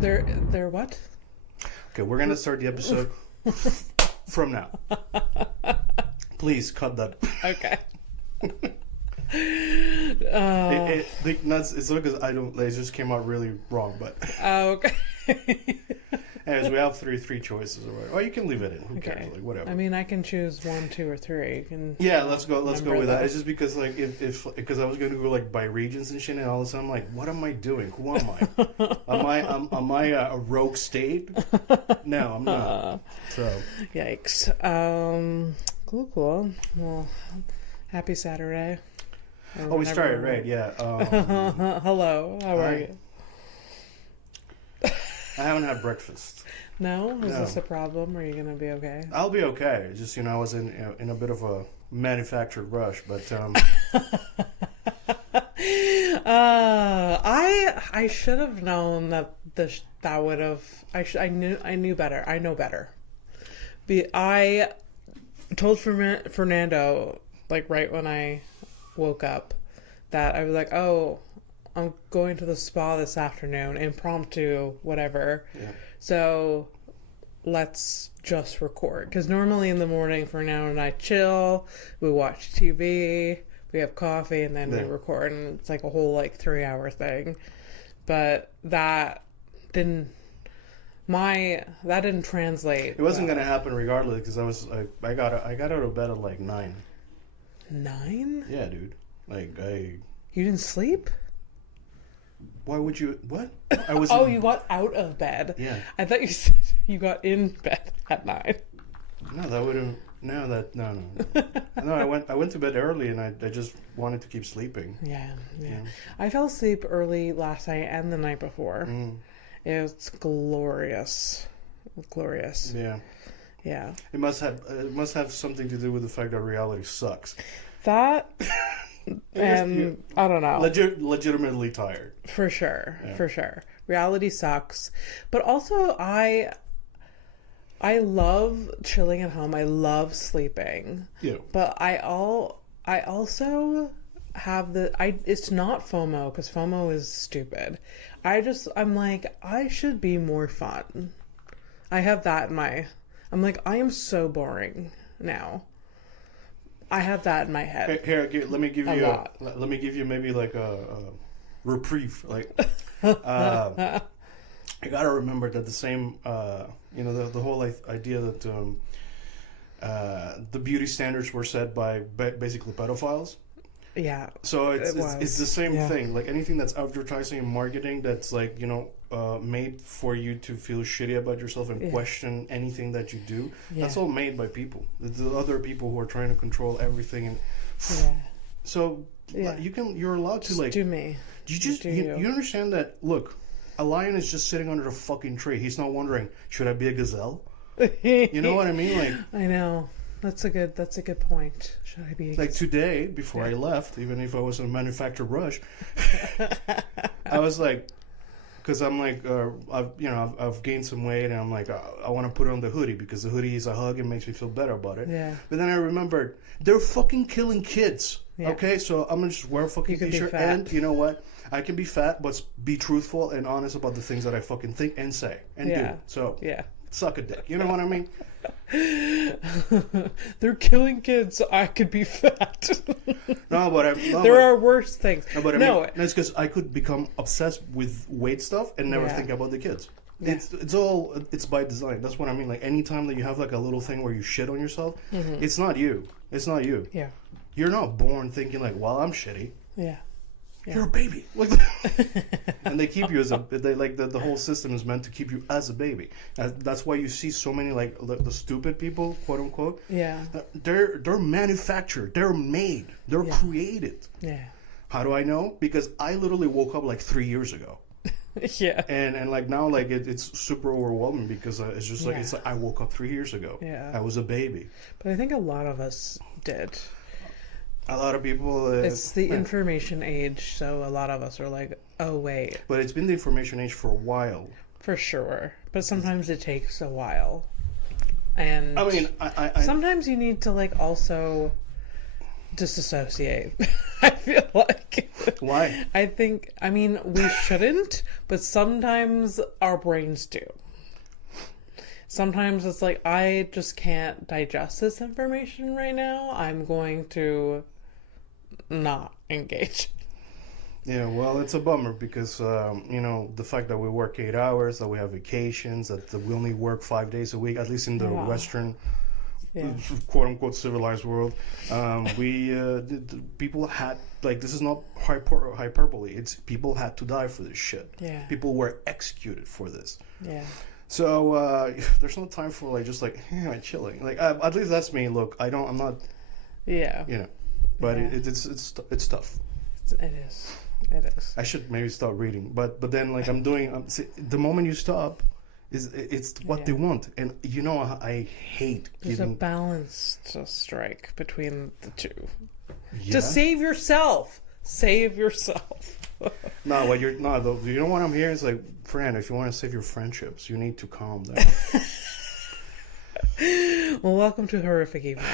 They're what? Okay, we're gonna start the episode from now. Please cut that. Okay. It's because I don't. It just came out really wrong. But Okay. anyways, we have three choices. Or you can leave it in. Who cares? Like whatever. I mean, I can choose 1, 2, or 3. You can. Yeah, let's go with that. those. It's just because like if because I was gonna go like by regions and shit, and all of a sudden I'm like, what am I doing? Who am I? am I a rogue state? No, I'm not. So Yikes. Cool. Well, happy Saturday. oh, we started right. Yeah. Hello. How are Hi. you? I haven't had breakfast. No? Is No. this a problem? Are you gonna be okay? I'll be okay. Just I was in a bit of a manufactured rush, but I should have known that that would have. I knew better. I know better. I told Fernando like right when I woke up that I was like, oh, I'm going to the spa this afternoon, impromptu, whatever. yeah. So let's just record. Because normally in the morning, Fernando and I chill, we watch TV, we have coffee, and then we Yeah. record. And it's like a whole 3-hour thing. But that didn't translate. It wasn't gonna happen regardless because I got out of bed at like 9. 9? Yeah, dude. You didn't sleep? Why would you? What? I was. Oh, you got out of bed. Yeah. I thought you said you got in bed at 9. No, that wouldn't. No. No, I went to bed early and I just wanted to keep sleeping. Yeah. Yeah. I fell asleep early last night and the night before. Mm, It was glorious. yeah. Yeah. It must have something to do with the fact that reality sucks. That and you- I don't know. Legitimately tired. For sure. Yeah. For sure. Reality sucks. But also I love chilling at home. I love sleeping. Yeah. But I also have it's not FOMO because FOMO is stupid. I'm like, I should be more fun. I have that I'm like, I am so boring now. I have that in my head. Here, let me give A you lot. let me give you maybe like a reprieve. Like, I gotta remember that the same, the whole idea that the beauty standards were set by basically pedophiles. Yeah. So it's the same Yeah. thing. Like anything that's advertising and marketing that's like made for you to feel shitty about yourself and Yeah. question anything that you do. Yeah. That's all made by people. It's the other people who are trying to control everything. And Yeah. so Yeah. you're allowed to like. Do me. You understand that? Look, a lion is just sitting under a fucking tree. He's not wondering, should I be a gazelle? You know what I mean? Like. I know. That's a good point. Should I be Like today, before I left, even if I was in a manufactured rush, I was like, because I'm like, I've gained some weight, and I'm like, I want to put on the hoodie because the hoodie is a hug and makes me feel better about it. Yeah. But then I remembered they're fucking killing kids. Yeah. Okay, so I'm gonna just wear a fucking You can be t-shirt, fat. and you know what? I can be fat, but be truthful and honest about the things that I fucking think and say and Yeah. do. So Yeah. suck a dick. You know what I mean? They're killing kids. I could be fat. No, but There are worse things. No, but I No, mean, that's because I could become obsessed with weight stuff and never Yeah. think about the kids. Yeah. It's by design. That's what I mean. Like anytime that you have like a little thing where you shit on yourself, it's not you. It's not you. Yeah. You're not born thinking like, well, I'm shitty. Yeah. Yeah. You're a baby. Like, and they keep you as the whole system is meant to keep you as a baby. That's why you see so many like the stupid people, quote unquote. Yeah. They're manufactured. They're made. They're Yeah. created. Yeah. How do I know? Because I literally woke up like 3 years ago. Yeah. And like now, like it's super overwhelming because it's just like Yeah. it's like I woke up 3 years ago. Yeah. I was a baby. But I think a lot of us did. A lot of people. It's the information age, so a lot of us are like, oh, wait. But it's been the information age for a while. For sure. But sometimes it takes a while. And I mean, I sometimes you need to like also disassociate. I feel like Why? I mean, we shouldn't, but sometimes our brains do. Sometimes it's like, I just can't digest this information right now. I'm going to not engage. Yeah, well, it's a bummer because, the fact that we work 8 hours, that we have vacations, that we only work 5 days a week, at least in the Western, quote unquote, civilized world, people had, like, this is not hyperbole. It's people had to die for this shit. Yeah. People were executed for this. Yeah. So, there's no time for, like, just like, chilling. Like, at least that's me. Look, I'm not, Yeah. but it's tough. It is. It is. I should maybe start reading, but then like see, the moment you stop, it's what they want, and I hate There's giving. a balance to strike between the two. Yeah? To save yourself. Save yourself. No, what you know what I'm hearing is like, friend, if you want to save your friendships, you need to calm down. Well, welcome to Horrific Evening.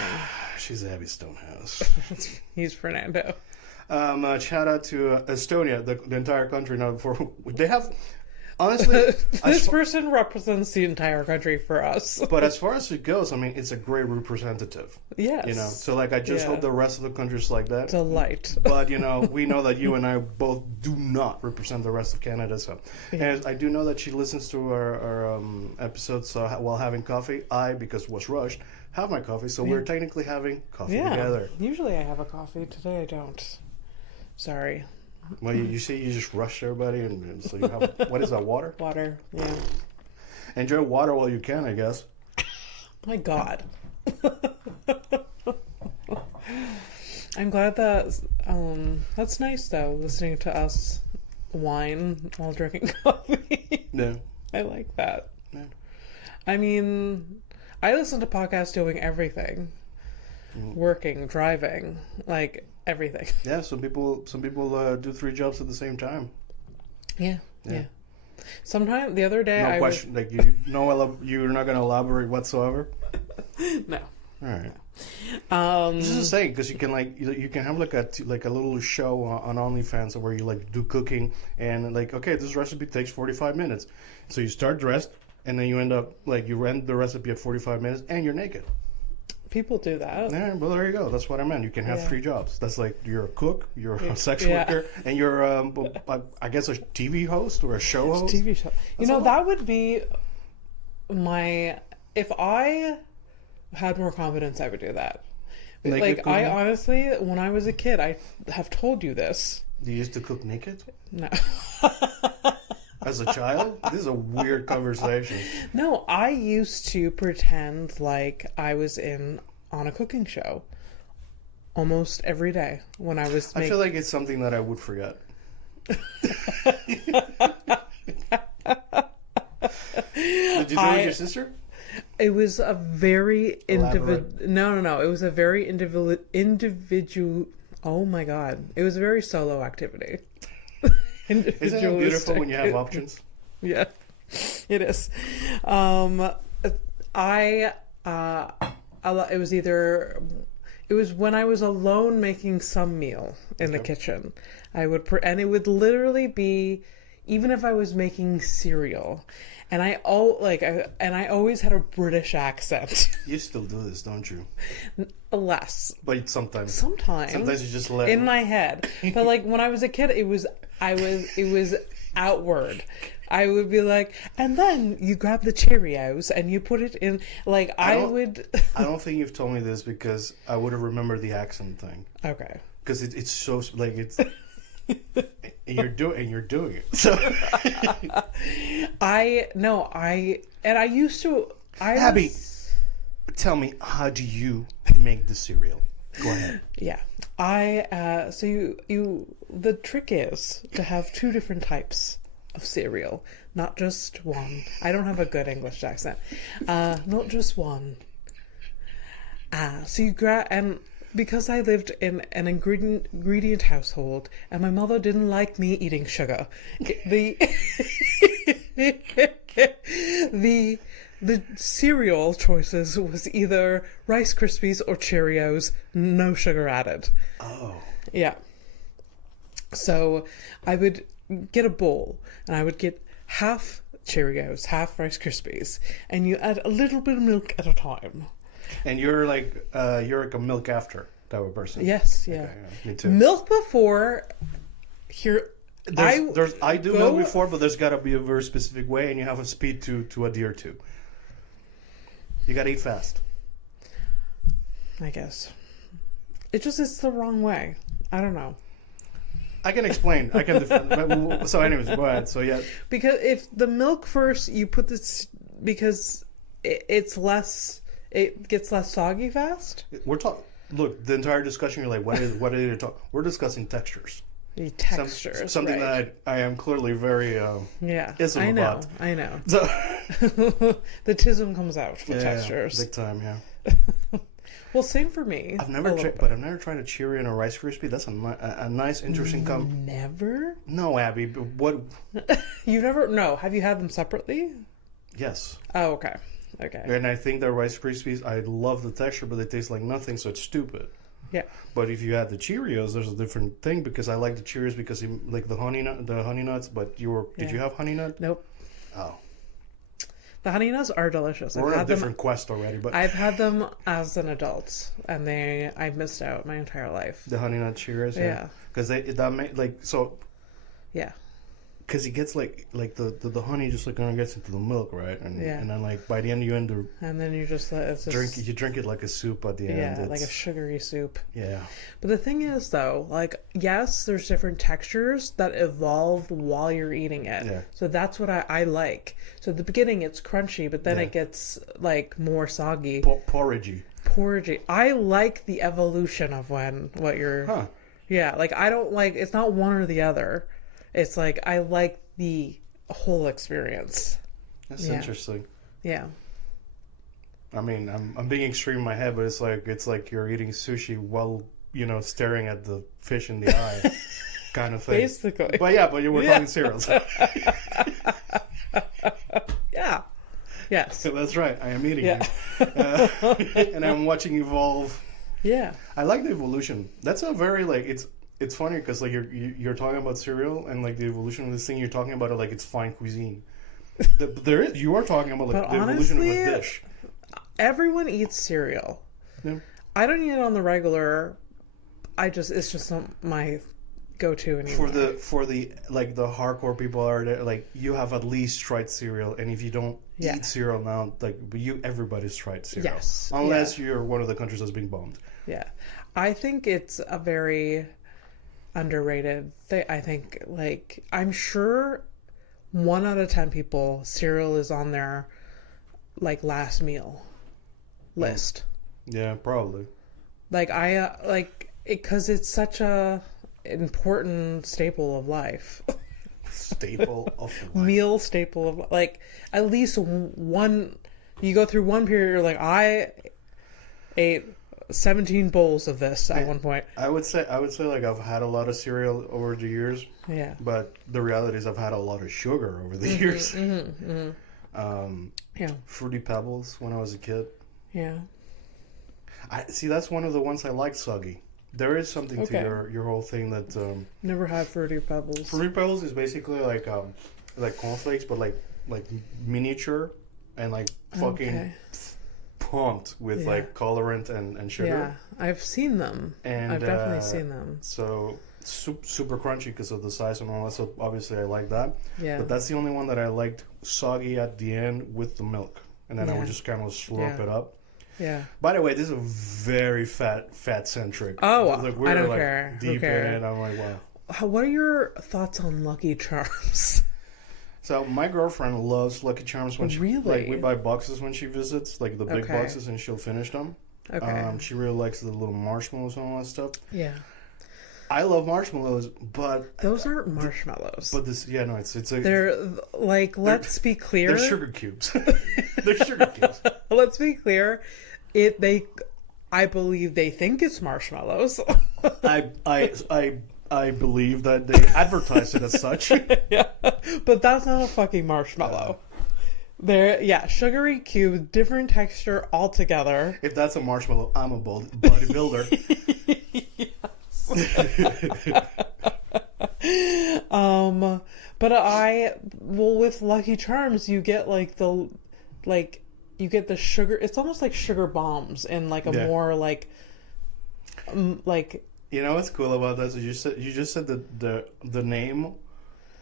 She's Abby Stonehouse. He's Fernando. Shout out to Estonia, the entire country. Now, they have, honestly, this person represents the entire country for us. But as far as it goes, I mean, it's a great representative. Yes. So like, I just hope the rest of the country's like that. Delight. But we know that you and I both do not represent the rest of Canada. So, and I do know that she listens to our episodes while having coffee. Because was rushed, have my coffee. So we're technically having coffee together. Usually I have a coffee. Today I don't. Sorry. Well, you see, you just rush everybody, and so you have, what is that, water? Water, yeah. Enjoy water while you can, I guess. My God. I'm glad that, that's nice though, listening to us whine while drinking coffee. Yeah. I like that. Yeah. I mean, I listen to podcasts doing everything. Working, driving, like everything. Yeah, some people do 3 jobs at the same time. Yeah. Sometimes the other day, question. Like you're not going to elaborate whatsoever. No. All right. Just saying, because you can have like a little show on OnlyFans where you like do cooking and like, okay, this recipe takes 45 minutes, so you start dressed and then you end up like you end the recipe at 45 minutes and you're naked. People do that. Yeah, well, there you go. That's what I meant. You can have 3 jobs. That's like, you're a cook, you're a sex worker, and you're, I guess, a TV host or a show host. TV show. That would be if I had more confidence, I would do that. Naked I cooking? honestly, when I was a kid, I have told you this. Do you used to cook naked? No. As a child? This is a weird conversation. No, I used to pretend like I was on a cooking show almost every day when I was I feel like it's something that I would forget. Did you do it with your sister? It was a very individual. Elaborate. No. It was a very individual. Oh my God! It was a very solo activity. Isn't it beautiful when you have options? Yeah, it is. It was when I was alone making some meal in the kitchen. And it would literally be, even if I was making cereal, and I always had a British accent. You still do this, don't you? Less. But sometimes. Sometimes Sometimes you just let in my head. But like when I was a kid, it was outward. I would be like, and then you grab the Cheerios and you put it in. Like I don't think you've told me this because I would have remembered the accent thing. Okay. Because it's so like it's. And you're doing it. So Abby, tell me, how do you make the cereal? Go ahead. Yeah. The trick is to have 2 different types of cereal, not just one. I don't have a good English accent. Not just one. So you grab, and because I lived in an ingredient household and my mother didn't like me eating sugar, the cereal choices was either Rice Krispies or Cheerios, no sugar added. Oh. Yeah. So I would get a bowl and I would get half Cheerios, half Rice Krispies, and you add a little bit of milk at a time. And you're like a milk after type of person. Yes, yeah. Okay, yeah. Me too. Milk before here. I do milk before, but there's got to be a very specific way, and you have a speed to adhere to. You got to eat fast. I guess. It's the wrong way. I don't know. I can explain. I can. So, anyways, go ahead. So, yeah. Because if the milk first, you put this because it gets less soggy fast. We're talking. Look, the entire discussion. You're like, what are you talking? We're discussing textures. The textures, something right. that I am clearly very ism I know. about. I know. So, the tism comes out with textures. Big time, yeah. Well, same for me. I've never tried a Cheerio and a Rice Krispie. That's a nice, interesting Never? No, Abby. But what? You never? No. Have you had them separately? Yes. Oh, okay. Okay. And I think that Rice Krispies, I love the texture, but they taste like nothing, so it's stupid. Yeah. But if you add the Cheerios, there's a different thing because I like the Cheerios because you like the honey nuts. But did you have honey nut? Nope. Oh. The honey nuts are delicious. We're on a different quest already, but I've had them as an adult, and I missed out my entire life. The honey nut Cheerios, yeah, because yeah, because it gets like the honey just like kind of gets into the milk, right? And and then like by the end you end up and then you just drink it like a soup at the end. Yeah, like a sugary soup. Yeah. But the thing is, though, like yes, there's different textures that evolve while you're eating it. Yeah. So that's what I like. So at the beginning it's crunchy, but then it gets like more soggy. Porridgey. I like the evolution of what you're. Huh. Yeah, like I don't like it's not one or the other. It's like I like the whole experience. That's interesting. Yeah. I mean, I'm being extreme in my head, but it's like you're eating sushi while staring at the fish in the eye, kind of thing. Basically. But you were talking cereals. Yeah. Yes. That's right. I am eating it, and I'm watching evolve. Yeah. I like the evolution. That's a very It's funny because like you're talking about cereal and like the evolution of this thing. You're talking about it like it's fine cuisine. You are talking about like the evolution of a dish. Everyone eats cereal. Yeah. I don't eat it on the regular. It's just not my go-to anymore. For the like the hardcore people are there, like you have at least tried cereal, and if you don't eat cereal now, like everybody's tried cereal. Yes. Unless you're one of the countries that's being bombed. Yeah, I think it's a very underrated thing. I think like I'm sure 1 out of 10 people cereal is on their like last meal list. Yeah, probably. Like I like it because it's such a important staple of life. Staple of life. Meal staple of like at least one. You go through one period. You're like I ate 17 bowls of this at one point. I would say like I've had a lot of cereal over the years. Yeah. But the reality is I've had a lot of sugar over the years. Fruity Pebbles when I was a kid. Yeah. I see. That's one of the ones I like soggy. There is something to your whole thing that. Never had Fruity Pebbles. Fruity Pebbles is basically like cornflakes, but like miniature and like fucking pumped with like colorant and sugar. Yeah, I've seen them. And I've definitely seen them. So super crunchy because of the size and all that. So obviously I like that. Yeah. But that's the only one that I liked soggy at the end with the milk, and then I would just kind of slurp it up. Yeah. By the way, this is a very fat centric. Oh, like, I don't care. Deep in it. I'm like, wow. What are your thoughts on Lucky Charms? So my girlfriend loves Lucky Charms when she like we buy boxes when she visits, like the big boxes, and she'll finish them. Okay. She really likes the little marshmallows and all that stuff. Yeah. I love marshmallows, but those aren't marshmallows. But this, they're like, let's be clear. They're sugar cubes. They're sugar cubes. Let's be clear. I believe they think it's marshmallows. I believe that they advertise it as such. Yeah, but that's not a fucking marshmallow. They're sugary cubes, different texture altogether. If that's a marshmallow, I'm a bodybuilder. But with Lucky Charms, you get you get the sugar. It's almost like sugar bombs in like a more like. You know what's cool about that? So you just said the name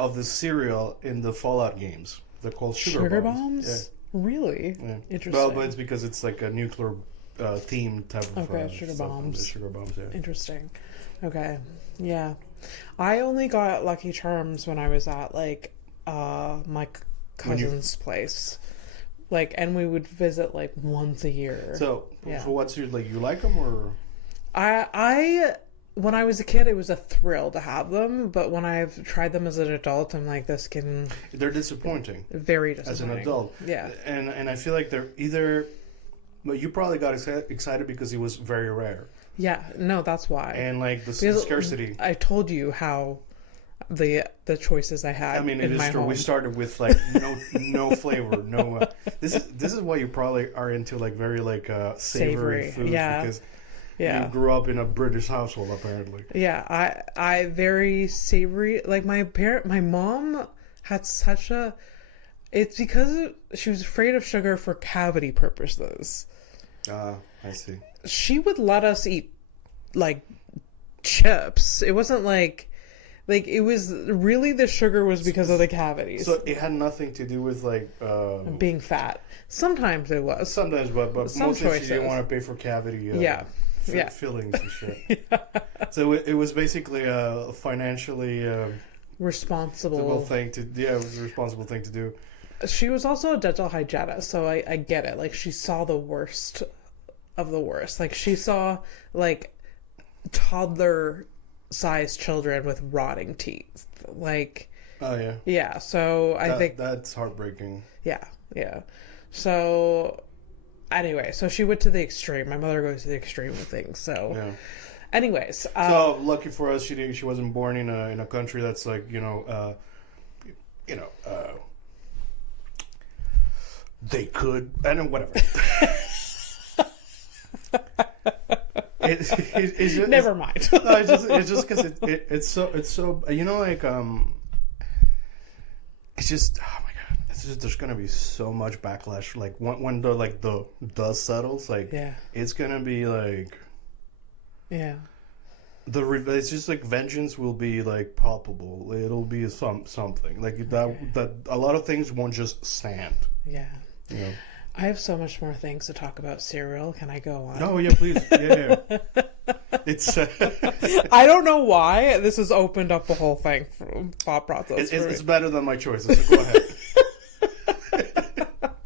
of the cereal in the Fallout games. They're called sugar bombs. Yeah. Really? Yeah. Interesting. Well, but it's because it's like a nuclear theme type of sugar bombs. Sugar bombs. Yeah. Interesting. Okay. Yeah. I only got Lucky Charms when I was at like my cousin's place. Like, and we would visit like once a year. So what's your you like them or? I when I was a kid, it was a thrill to have them, but when I've tried them as an adult, I'm like, they're disappointing. Very disappointing. As an adult. Yeah. And I feel like they're either, well, you probably got excited because it was very rare. Yeah, no, that's why. And like the scarcity. I told you how the choices I had. I mean, it is true. We started with like no flavor, no. This is why you probably are into like very like savory foods, because you grew up in a British household apparently. Yeah, I very savory. Like my mom had such a. It's because she was afraid of sugar for cavity purposes. I see. She would let us eat like chips. It wasn't like it was really the sugar was because of the cavities. So it had nothing to do with like being fat. Sometimes it was. Sometimes, but mostly she didn't want to pay for cavity. Fillings and shit. So it was basically a financially responsible thing to. Yeah, it was a responsible thing to do. She was also a dental hygienist, so I get it. Like, she saw the worst of the worst. Like, she saw, like, toddler-sized children with rotting teeth. Like... Oh, yeah. Yeah, so I think... That's heartbreaking. Yeah. So, anyway, so she went to the extreme. My mother goes to the extreme with things, so... Yeah. Anyways... so, lucky for us, she wasn't born in a country that's, like, they could, and whatever. Never mind. No, it's just because it's so like it's just, oh my god, it's just, there's gonna be so much backlash. Like when the dust settles, like it's gonna be like it's just like vengeance will be like palpable. It'll be something like that a lot of things won't just stand. Yeah. I have so much more things to talk about cereal. Can I go on? Oh, yeah, please. Yeah. It's... I don't know why this has opened up the whole thing from thought process. It's better than my choices, so go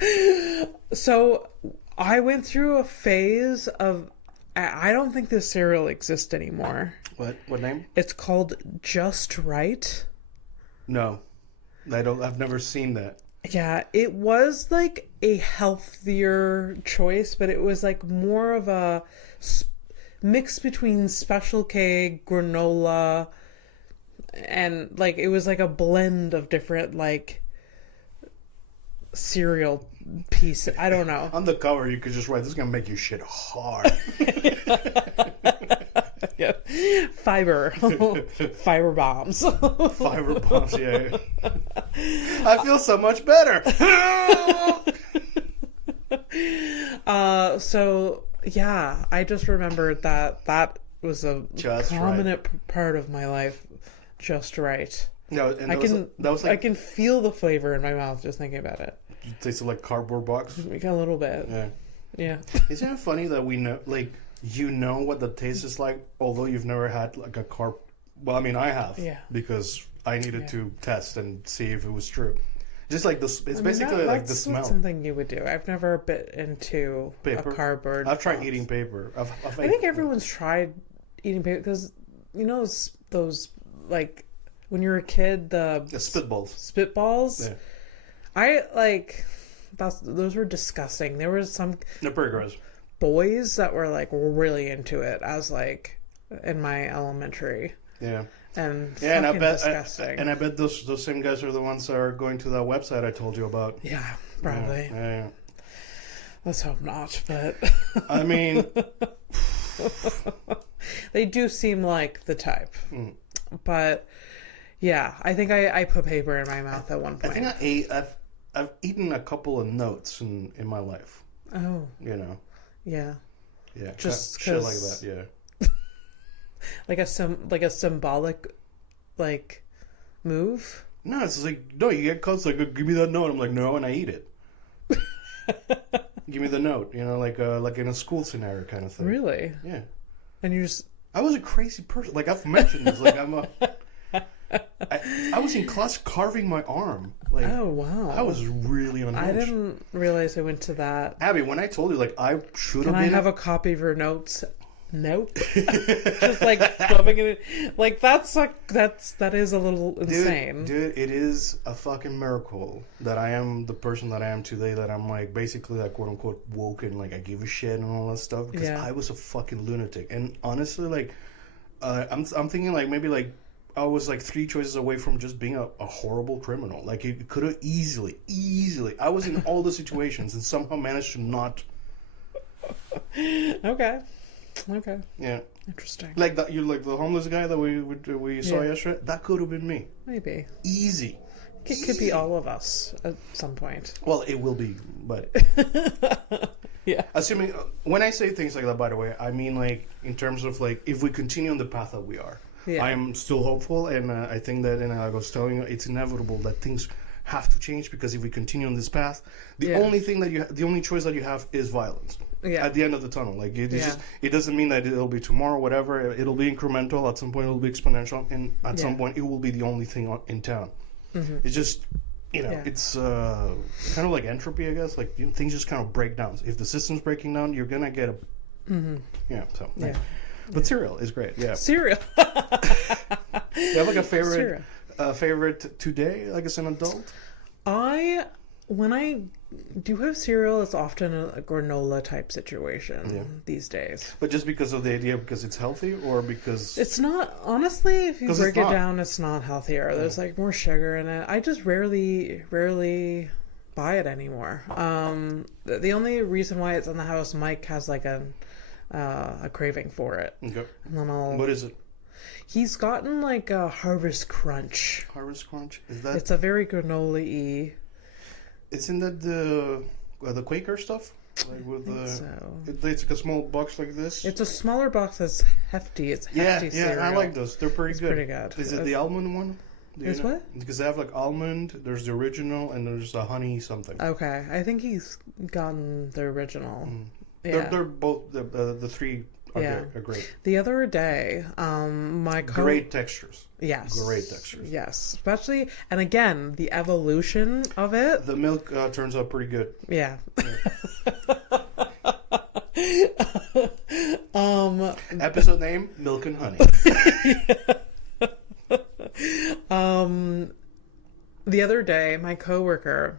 ahead. So, I went through a phase of... I don't think this cereal exists anymore. What name? It's called Just Right. No. I've never seen that. Yeah, it was like a healthier choice, but it was like more of a mix between Special K, granola, and like it was like a blend of different like cereal pieces. I don't know. On the cover, you could just write, "This is gonna make your shit hard." Yeah. Fiber bombs. Fiber bombs. Yeah. I feel so much better. So yeah, I just remembered that was a prominent part of my life. Just right. No, and I can feel the flavor in my mouth just thinking about it. It tasted like cardboard box. Like a little bit. Yeah. Isn't it funny that we know, like, you know what the taste is like, although you've never had like a Well, I mean, I have. Yeah. Because I needed to test and see if it was true. Just like this, it's basically like the smell. That's something you would do. I've never bit into paper. A cardboard. I've tried eating paper. I think everyone's tried eating paper because you know those like when you're a kid the spitballs. Yeah. I like those were disgusting. There was some. They're pretty gross. Boys that were like really into it as like in my elementary. Yeah. And I bet disgusting. I bet those same guys are the ones that are going to that website I told you about. Yeah, probably. Yeah. Let's hope not, but I mean they do seem like the type. But Yeah, I think I put paper in my mouth at one I point. think I've eaten a couple of notes in my life. Oh, You know. yeah. Yeah. Just shit like 'cause- that. Yeah. Like a symbolic, like, move. No, it's like no. You get calls like, give me that note. I'm like, no, and I eat it. Give me the note. You know, like in a school scenario kind of thing. Really? Yeah. And you just I was a crazy person. Like I've mentioned this. Like I was in class carving my arm. Like oh wow. I was really unhinged. I didn't realize I went to that. Abby, when I told you, like I should have Can I been. have a copy of your notes? Nope. Just like shoving it in. Like that is a little insane. Dude, it is a fucking miracle that I am the person that I am today. That I'm like basically like quote unquote woke and like I give a shit and all that stuff because Yeah. I was a fucking lunatic. And honestly, like I'm thinking like maybe like I was like 3 choices away from just being a horrible criminal. Like it could have easily. I was in all the situations and somehow managed to not. Okay. Yeah. Interesting. Like that, you're like the homeless guy that we saw Yeah. yesterday. That could have been me. Maybe. Easy. It could be all of us at some point. Well, it will be, but Yeah. assuming when I say things like that, by the way, I mean like in terms of like if we continue on the path that we are. Yeah. I am still hopeful, and I think that, and I was telling you, it's inevitable that things have to change because if we continue on this path, the Yeah. only thing that the only choice that you have is violence. Yeah. At the end of the tunnel, like it's Yeah. just, it doesn't mean that it'll be tomorrow, whatever. It'll be incremental. At some point, it'll be exponential, and at some Yeah. point, it will be the only thing in town. It's just, you know, Yeah. it's kind of like entropy, I guess. Like things just kind of break down. If the system's breaking down, you're gonna get a, yeah. So, Yeah. But cereal is great. Yeah. Cereal. You have like a Cereal. favorite today, like as an adult? When I do have cereal, it's often a granola type situation these days. But just because of the idea, because it's healthy, or because It's not, honestly, if you 'Cause break it's it not. down, it's not healthier. There's like more sugar in it. I just rarely buy it anymore. The only reason why it's in the house, Mike has like a craving for it. okay. And then What is it? he's gotten like a Harvest Crunch. Harvest Crunch? Is that? It's a very granola-y. Isn't that the Quaker stuff? Like with the. So It's like a small box like this. it's a smaller box that's hefty. It's yeah, hefty yeah. cereal. I like those. They're pretty It's good. pretty good. Is it the almond one? Do you It's know? what? Because they have like almond. There's the original, and there's a honey something. Okay, I think he's gotten the original. Yeah. They're both the three Yeah. are great. The other day, my Great textures. yes, Great textures. yes, especially, and again, the evolution of it. The milk turns out pretty good. Yeah. Episode name: Milk and Honey. The other day, my coworker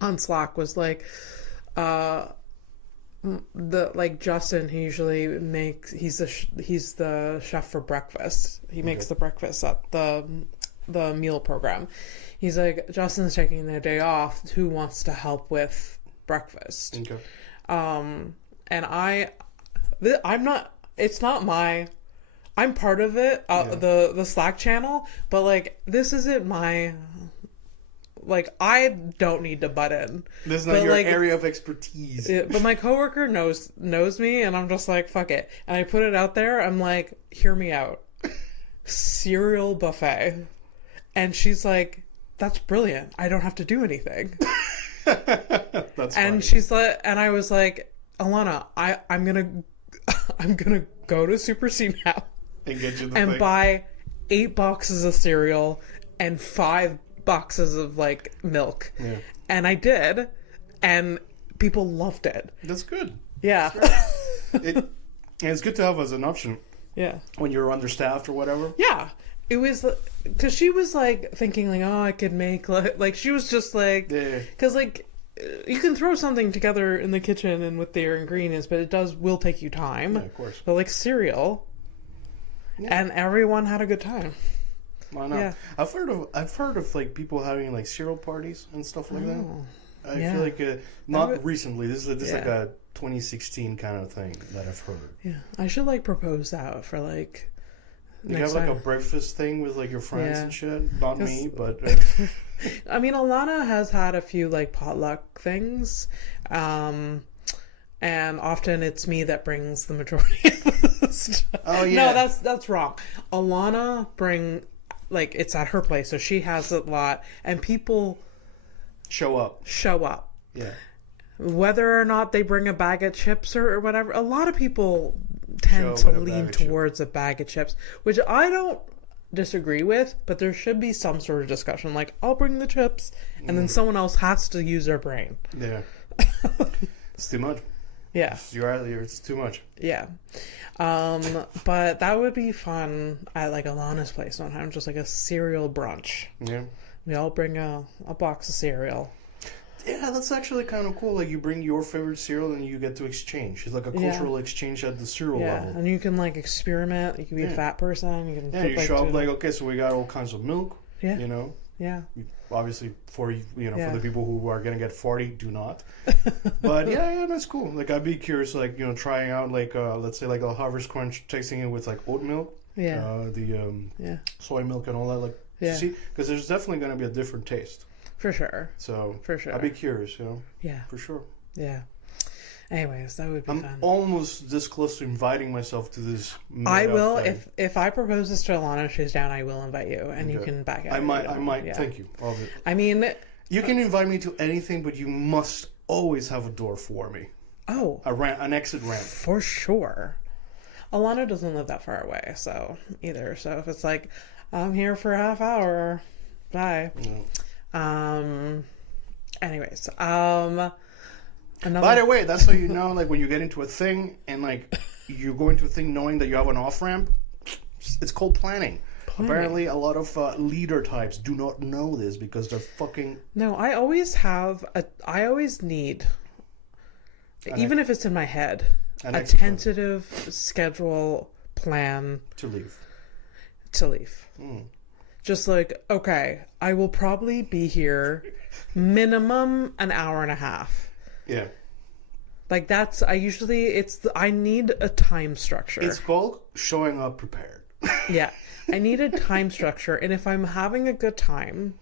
on Slack was like, Justin, he usually makes, he's the chef for breakfast. He makes the breakfast at the meal program. He's like, Justin's taking the day off. Who wants to help with breakfast? Okay. And I'm not. It's not my. I'm part of it, the Slack channel, but like this isn't my. Like I don't need to butt in. This is not But, your like, area of expertise. But my coworker knows me, and I'm just like, fuck it. And I put it out there. I'm like, hear me out. Cereal buffet, and she's like, that's brilliant. I don't have to do anything. That's funny. And she's like, and I was like, Alana, I'm gonna go to Super C now and get you the and thing. buy 8 boxes of cereal and 5 boxes of like milk. Yeah. And I did, and people loved it. That's good. Yeah. And it's good to have as an option Yeah. when you're understaffed or whatever. Yeah. It was because she was like thinking like, oh, I could make like she was just like, Yeah. because like you can throw something together in the kitchen and with their ingredients, but it will take you time. Yeah, of course. But like cereal, and everyone had a good time. Why not? Yeah. I've heard of like people having like cereal parties and stuff like that. I Yeah. feel like not would- recently. This is like Yeah. a 2016 kind of thing that I've heard. Yeah, I should like propose that for like You next have like a time. breakfast thing with like your friends Yeah. and shit. Not me, but I mean, Alana has had a few like potluck things, and often it's me that brings the majority of the stuff. Oh, yeah. No, that's wrong. Alana like it's at her place, so she has a lot, and people show up. show up. Yeah. Whether or not they bring a bag of chips or whatever, a lot of people tend Show to with a bag lean of chips. towards a bag of chips, which I don't disagree with, but there should be some sort of discussion. Like, I'll bring the chips, and then someone else has to use their brain. Yeah. It's too much. Yeah, It's too much. yeah. But that would be fun at like Alana's place sometime, just like a cereal brunch. Yeah. We all bring a box of cereal. Yeah, that's actually kind of cool. Like, you bring your favorite cereal and you get to exchange. It's like a Yeah. cultural exchange at the cereal Yeah, level. and you can like experiment. You can be a Yeah. fat person. You can Yeah, put, you show up two- like, okay, so we got all kinds of milk. Yeah. You know, yeah. obviously for Yeah. for the people who are gonna get 40, do not. But yeah, that's cool. Like, I'd be curious, like, trying out like let's say like a Harvest Crunch, tasting it with like oat milk, Yeah. the Yeah. soy milk and all that. Like, Yeah. see, because there's definitely gonna be a different taste. For sure. So For sure. I'd be curious, Yeah. for sure. Yeah. Anyways, that would be I'm fun. almost this close to inviting myself to this. I meetup will thing. if I propose this to Alana, she's down. I will invite you, and you Okay. can back out. I if might. you I don't. might. Yeah. Thank you. All of it. I mean, You can invite me to anything, but you must always have a door for me. oh, An exit ramp. for sure. Alana doesn't live that far away, so if it's like I'm here for a half hour, bye. Anyways, another. By the way, that's how you know, like, when you get into a thing and like you go into a thing knowing that you have an off ramp. It's called planning. Apparently, a lot of leader types do not know this because they're fucking. No, I always need, even if it's in my head, An a extra tentative schedule plan to leave. to leave. Just like, okay, I will probably be here minimum an hour and a half. Yeah. Like I need a time structure. It's called showing up prepared. Yeah. I need a time structure, and if I'm having a good time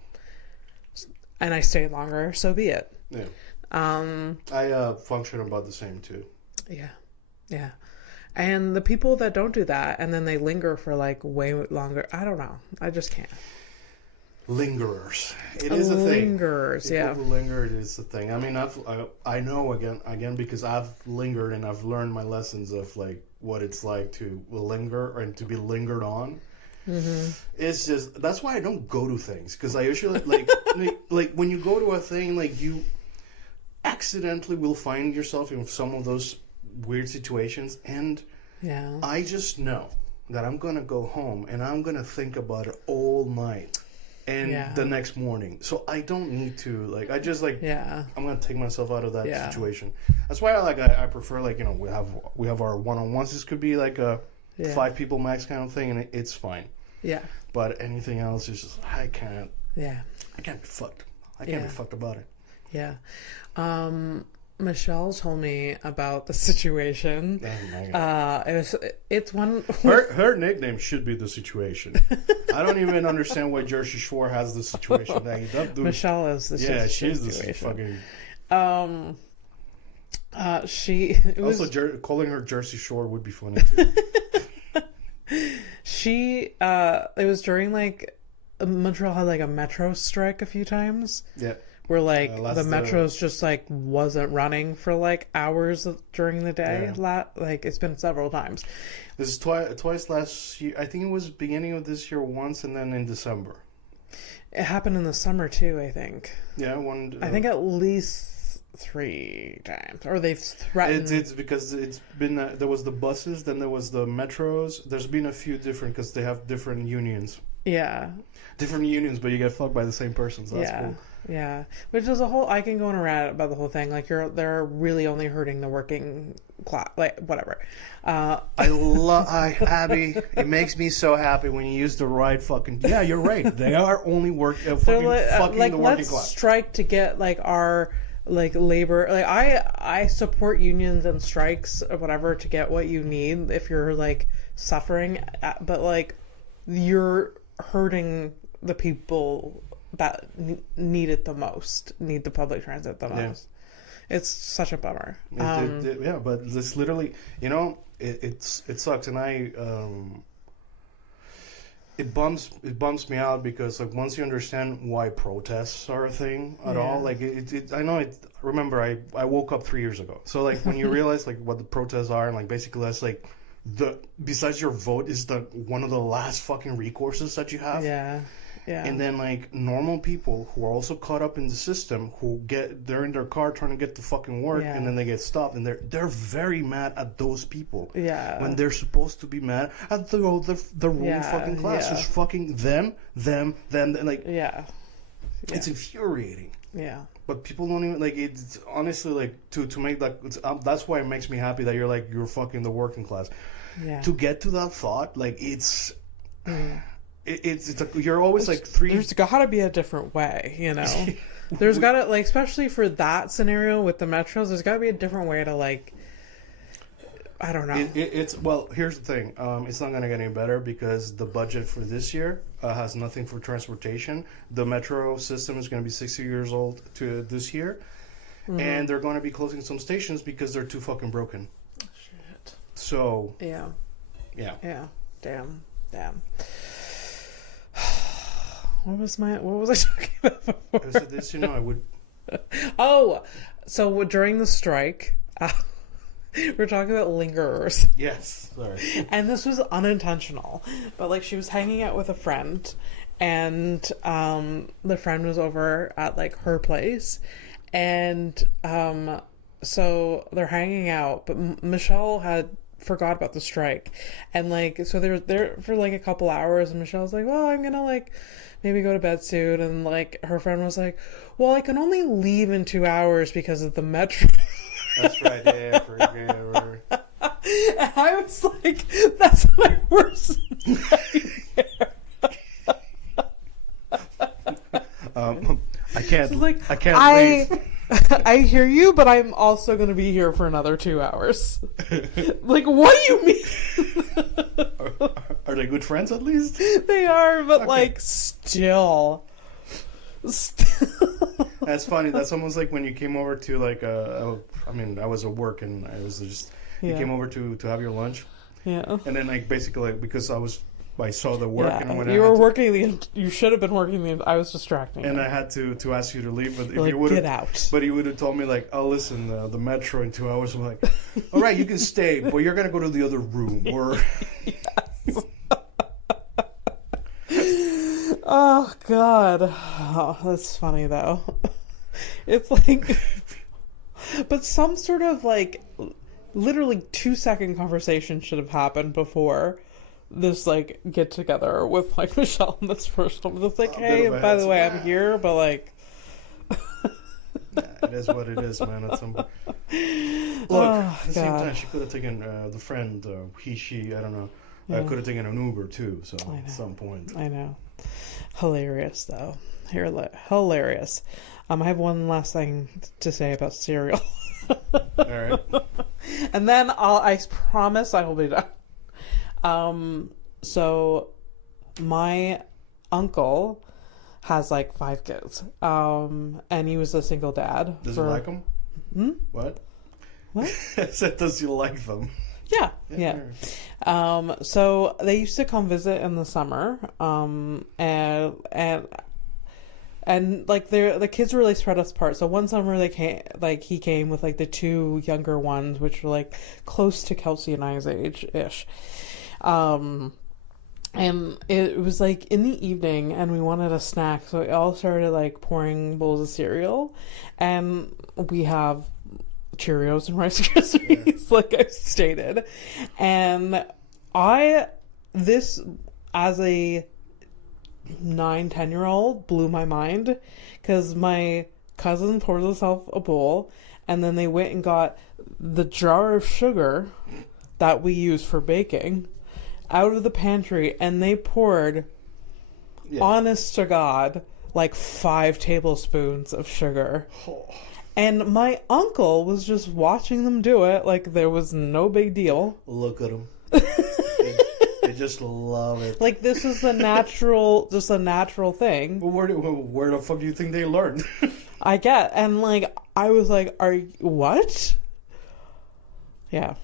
and I stay longer, so be it. Yeah. I function about the same too. Yeah. Yeah. And the people that don't do that and then they linger for like way longer, I don't know. I just can't. Lingerers. It is a thing. Lingerers, People yeah. who linger, it is a thing. I mean, I know again because I've lingered and I've learned my lessons of like what it's like to linger and to be lingered on. Mm-hmm. It's just that's why I don't go to things because I usually like when you go to a thing, like, you accidentally will find yourself in some of those weird situations, and Yeah. I just know that I'm gonna go home and I'm gonna think about it all night and Yeah. the next morning. So I don't need to I just Yeah. I'm gonna take myself out of that Yeah. situation. That's why I prefer we have our one-on-ones. This could be like a 5 people max kind of thing, and it's fine. Yeah. But anything else is just I can't Yeah. be fucked. I can't be fucked about it. Yeah. Michelle told me about the situation. Oh my God. It's one. Her nickname should be the situation. I don't even understand why Jersey Shore has the situation. That dude, Michelle is the yeah, she's the situation. fucking. It was Also, calling her Jersey Shore would be funny too. it was during like Montreal had like a metro strike a few times. Yeah. Where like Last, the metros just like wasn't running for like hours during the day. Yeah. Like it's been several times. This is twice last year. I think it was beginning of this year once, and then in December. It happened in the summer too, I think. Yeah, one. I think at least 3 times, or they've threatened. It's because it's been there was the buses, then there was the metros. There's been a few different because they have different unions. Yeah, Different unions, but you get fucked by the same person. So that's yeah, cool. yeah. Which is a whole. I can go on a rant about the whole thing. Like they're really only hurting the working class. Like whatever. Abby, it makes me so happy when you use the right fucking. Yeah, you're right. They are only They're fucking like the working let's class. strike to get like our like labor. Like I support unions and strikes or whatever to get what you need if you're like suffering. But like you're hurting the people that need it the most, need the public transit the most. It's such a bummer. Yeah, but this literally, it sucks, and it bums me out because like once you understand why protests are a thing at all, like remember I woke up 3 years ago, so like when you realize like what the protests are, and like basically that's like besides your vote is one of the last fucking recourses that you have. Yeah. And then like normal people who are also caught up in the system, they're in their car trying to get to fucking work, and then they get stopped, and they're very mad at those people. Yeah. When they're supposed to be mad at the ruling fucking class, who's fucking them, and like it's infuriating. Yeah. But people don't even like it's honestly like to make that. That's why it makes me happy that you're fucking the working class. Yeah. To get to that thought, like it's. It's like you're always like three. There's gotta be a different way, There's gotta, like, especially for that scenario with the metros, there's gotta be a different way to, like, I don't know. Well, here's the thing. It's not gonna get any better because the budget for this year has nothing for transportation. The metro system is gonna be 60 years old to this year, and they're gonna be closing some stations because they're too fucking broken. Shit. So. Yeah. Damn. What was I talking about before? So this, I would. Oh, so during the strike, we're talking about lingerers. Yes, sorry. And this was unintentional, but like she was hanging out with a friend, and the friend was over at like her place, and so they're hanging out, but Michelle had forgot about the strike, and like so they're there for like a couple hours, and Michelle's like, well, I'm gonna like maybe go to bed soon, and like her friend was like, well, I can only leave in 2 hours because of the metro. That's right. Yeah. And I was like, that's my worst nightmare. I can't. So like, I can't leave. I hear you, but I'm also going to be here for another 2 hours. Like, what do you mean? Are they good friends at least? They are, but Okay. like, still. That's funny. That's almost like when you came over to like I was at work and I was just you came over to have your lunch. Yeah. And then like basically like, because I saw the work and when you were working you should have been working I was distracting and you. I had to ask you to leave, but if Like, you would get out. But you would have told me like, oh listen, the metro in 2 hours. I'm like, all right, you can stay, but you're gonna go to the other room or. Oh God, that's funny though. It's like, but some sort of like, literally 2-second conversation should have happened before this like get together with like Michelle and this person. It's like, hey, by the way, I'm here, but like, It is what it is, man. At some look, at the same time, she could have taken the friend, she, I don't know. Could have taken an Uber too. So at some point, I know. Hilarious though. Hilarious. I have one last thing to say about cereal. all right. And then I promise I will be done. So my uncle has like 5 kids. And he was a single dad. Does he like them? What? I said, does he like them? Yeah. So they used to come visit in the summer. And like the kids were really spread us apart. So one summer he came with like the 2 younger ones, which were like close to Kelsey and I's age ish. And it was like in the evening and we wanted a snack. So we all started like pouring bowls of cereal, and we have Cheerios and Rice Krispies, like I've stated. And this as a 9-10-year-old blew my mind, because my cousin poured herself a bowl, and then they went and got the jar of sugar that we use for baking out of the pantry, and they poured, honest to God, like 5 tablespoons of sugar. And my uncle was just watching them do it like there was no big deal. Look at him. I just love it. Like, this is the natural, just a natural thing. Well, where the fuck do you think they learned? I get. And, like, I was like, what? Yeah.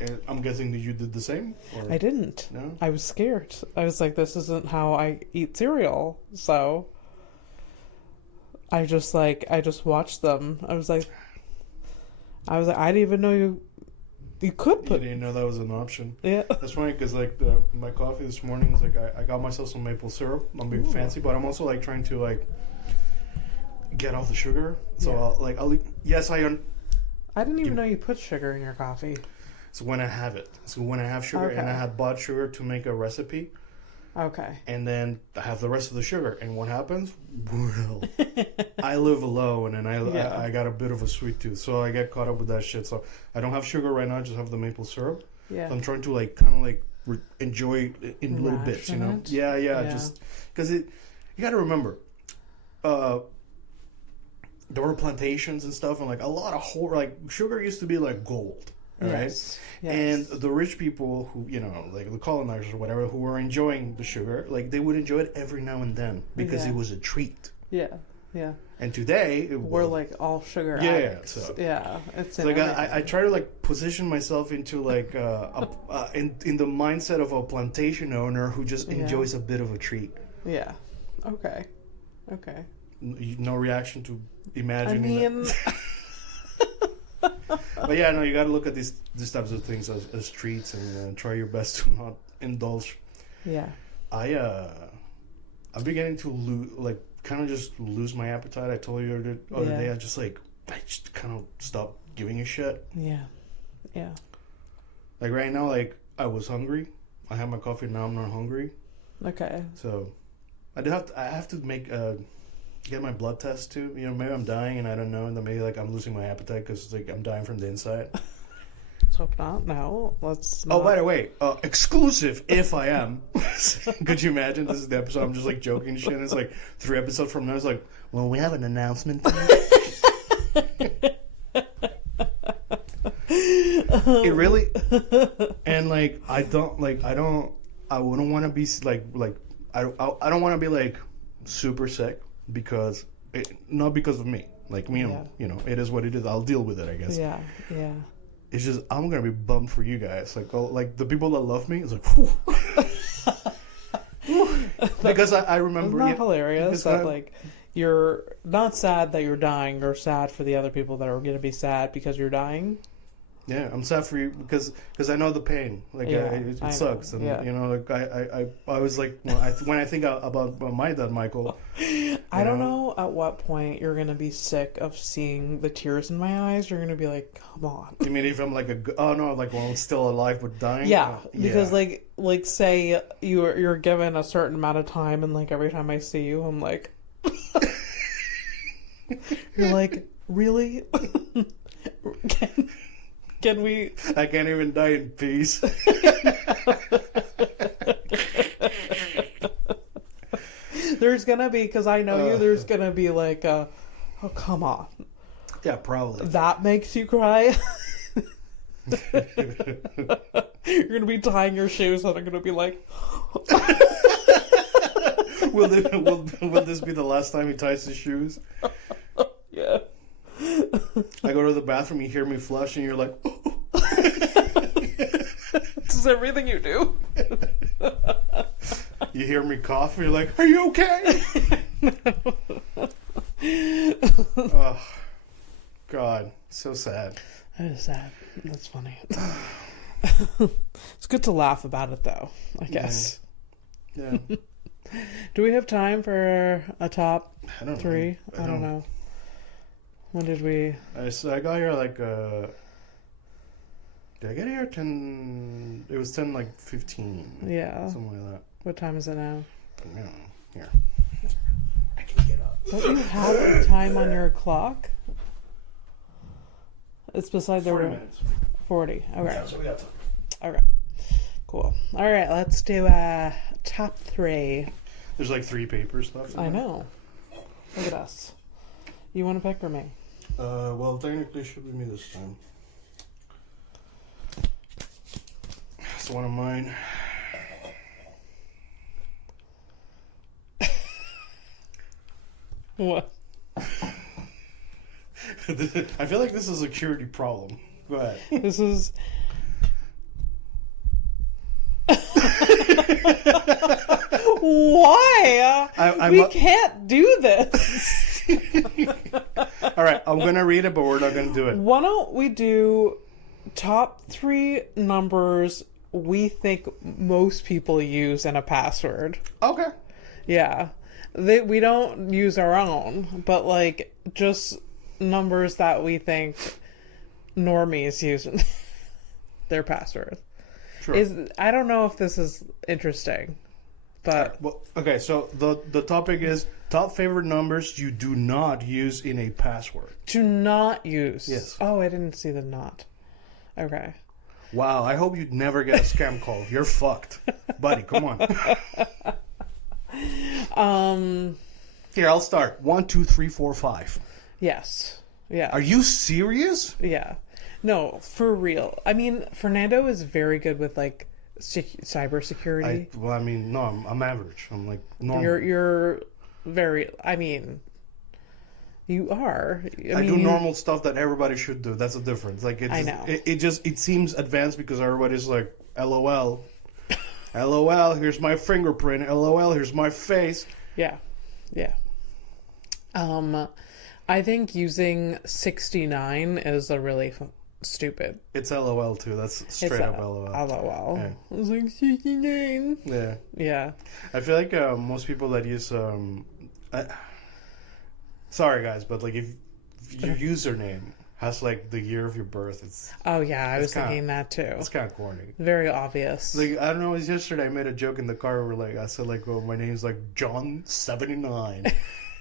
And I'm guessing that you did the same? Or? I didn't. No? I was scared. I was like, this isn't how I eat cereal. So I just watched them. I was like, I didn't even know you could put. You didn't know that was an option. Yeah. That's funny because like my coffee this morning was like I got myself some maple syrup. I'm being fancy, but I'm also like trying to like get off the sugar. So Yeah. I didn't even know you put sugar in your coffee. So when I have it, so when I have sugar, and I had bought sugar to make a recipe. Okay. And then I have the rest of the sugar. And what happens? Well, I live alone, and I got a bit of a sweet tooth, so I get caught up with that shit. So I don't have sugar right now; I just have the maple syrup. Yeah. So I'm trying to like kind of like enjoy it in little bits, you know? it? Yeah. Just because you got to remember, there were plantations and stuff, and like a lot of sugar used to be like gold. All right. Yes. And the rich people who, you know, like the colonizers or whatever, who were enjoying the sugar, like they would enjoy it every now and then because it was a treat. Yeah. Yeah. And today We're like all sugar Yeah, addicts. so- Yeah. It's like I try to like position myself into like in the mindset of a plantation owner who just enjoys a bit of a treat. Yeah. Okay. No reaction to I imagining that. mean, But yeah, no, you got to look at these types of things as treats and try your best to not indulge. yeah. I'm beginning to kind of just lose my appetite. I told you the other day, I just kind of stopped giving a shit. Yeah. Yeah. Like right now, like I was hungry. I had my coffee. Now I'm not hungry. Okay. So I have to get my blood test too. You know, maybe I'm dying and I don't know, and then maybe like I'm losing my appetite because like I'm dying from the inside. Let's hope not. No. Let's not. Oh, by the way, exclusive if I am. Could you imagine? This is the episode. I'm just like joking and shit. And it's like 3 episodes from now. It's like, well, we have an announcement. It really, and like I wouldn't want to be I don't want to be like super sick because not because of me. Like me, you know, it is what it is. I'll deal with it, I guess. Yeah. Yeah. It's just I'm gonna be bummed for you guys. Like the people that love me. It's like, whew. Because I remember. Isn't that hilarious? That like you're not sad that you're dying. You're sad for the other people that are going to be sad because you're dying. Yeah, I'm sad for you because I know the pain. Like it sucks, and you know, like I was like when I think about my dad, Michael. I don't know at what point you're gonna be sick of seeing the tears in my eyes. You're gonna be like, come on. You mean if I'm like like when I'm still alive but dying? Yeah, because like say you're given a certain amount of time, and like every time I see you, I'm like, you're like, really? Can we? I can't even die in peace. There's gonna be, because I know you. There's gonna be like, oh come on. Yeah, probably. That makes you cry. You're gonna be tying your shoes, and I'm gonna be like. Will this be the last time he ties his shoes? Yeah. I go to the bathroom, you hear me flush, and you're like, This is everything you do. You hear me cough, and you're like, are you okay? Oh, God, so sad. That is sad. That's funny. It's good to laugh about it, though, I guess. Yeah. Do we have time for a top I don't know. 3? I don't know. When did we... So I got here like did I get here 10? It was 10 like 15. Yeah. Something like that. What time is it now? I don't know. Here. I can get up. Don't you have a time on your clock? It's beside the 40 minutes. 40. Okay. Yeah, so we got time. Okay. Cool. All right, let's do top 3. There's like 3 papers left. I know. Look at us. You want to pick or me? Well, technically, it should be me this time. It's one of mine. What? I feel like this is a security problem. Go ahead. This is. Why? We can't do this. All right, I'm gonna read it, but we're not gonna do it. Why don't we do top 3 numbers we think most people use in a password? Okay. Yeah. We don't use our own, but like just numbers that we think normies use in their password. Sure. I don't know if this is interesting, but Well, okay, so the topic is top favorite numbers you do not use in a password. to not use. Yes. Oh, I didn't see the not. Okay. Wow, I hope you never get a scam call. You're fucked. Buddy, come on. Here, I'll start. 1, 2, 3, 4, 5. Yes. Yeah. Are you serious? Yeah. No, for real. I mean, Fernando is very good with like cybersecurity. I mean, no, I'm average. I'm like normal. You're very. I mean, you are. I do normal stuff that everybody should do. That's the difference. Like I know. It seems advanced because everybody's like, LOL, LOL. Here's my fingerprint. LOL. Here's my face. Yeah. Yeah. I think using 69 is a really stupid. It's LOL too. That's straight up LOL. LOL. Yeah. I was like 69. Yeah. Yeah. I feel like most people that use sorry guys, but like if your username has like the year of your birth, it's Oh yeah, I was thinking that too. it's kind of corny. Very obvious. Like I don't know. It was yesterday. I made a joke in the car where like I said like, "Oh, my name's like John 79."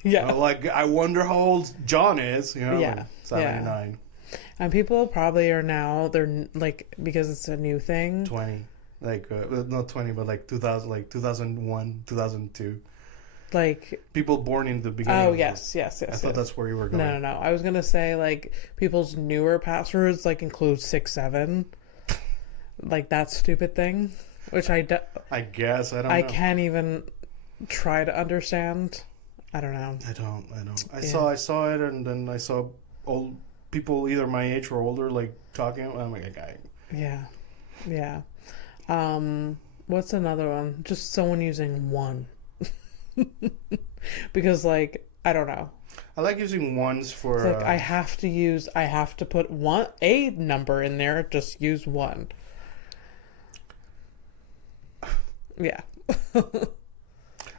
Yeah. Like I wonder how old John is. You know? Yeah. Like, 79. And people probably are now, they're like, because it's a new thing. 20. Like not 20, but like 2000, like 2001, 2002. Like People born in the beginning. oh of yes. I thought that's where you were going. No. I was gonna say like people's newer passwords like include 6-7, like that stupid thing, which I guess I don't know. I can't even try to understand. I don't know. I don't. I saw it, and then I saw old people either my age or older like talking. I'm like, okay. Yeah. What's another one? Just someone using 1. Because like I don't know. I like using ones for. It's like I have to put a number in there. Just use 1. Yeah.